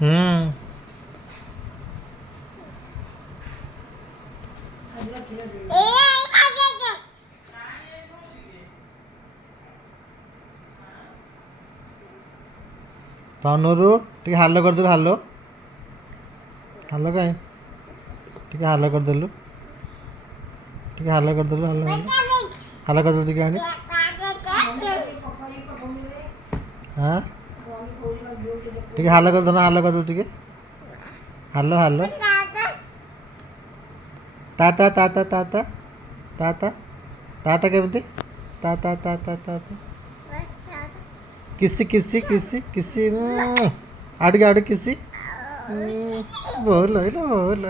हम्म तनुरु T हालो कर दे हालो हालो कहीं T हालो कर देलु टी हालो कर देलु हालो कर देलु टी आनी हाँ टी हालो कर देना हालो कर दे टी हालो हालो ताता ताता ताता ताता ताता केमती ताता ताता ताता किसी किसी किसी किसी अड़के अड़ किसी बोल बोल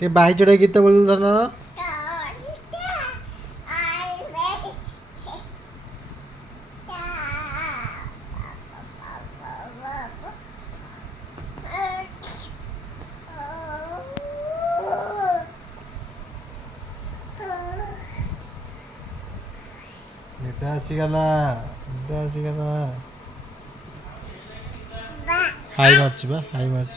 टे बाई चढ़ाई गीत बोल धन निदा आसीगला हाई मार्च बा हाई मार्च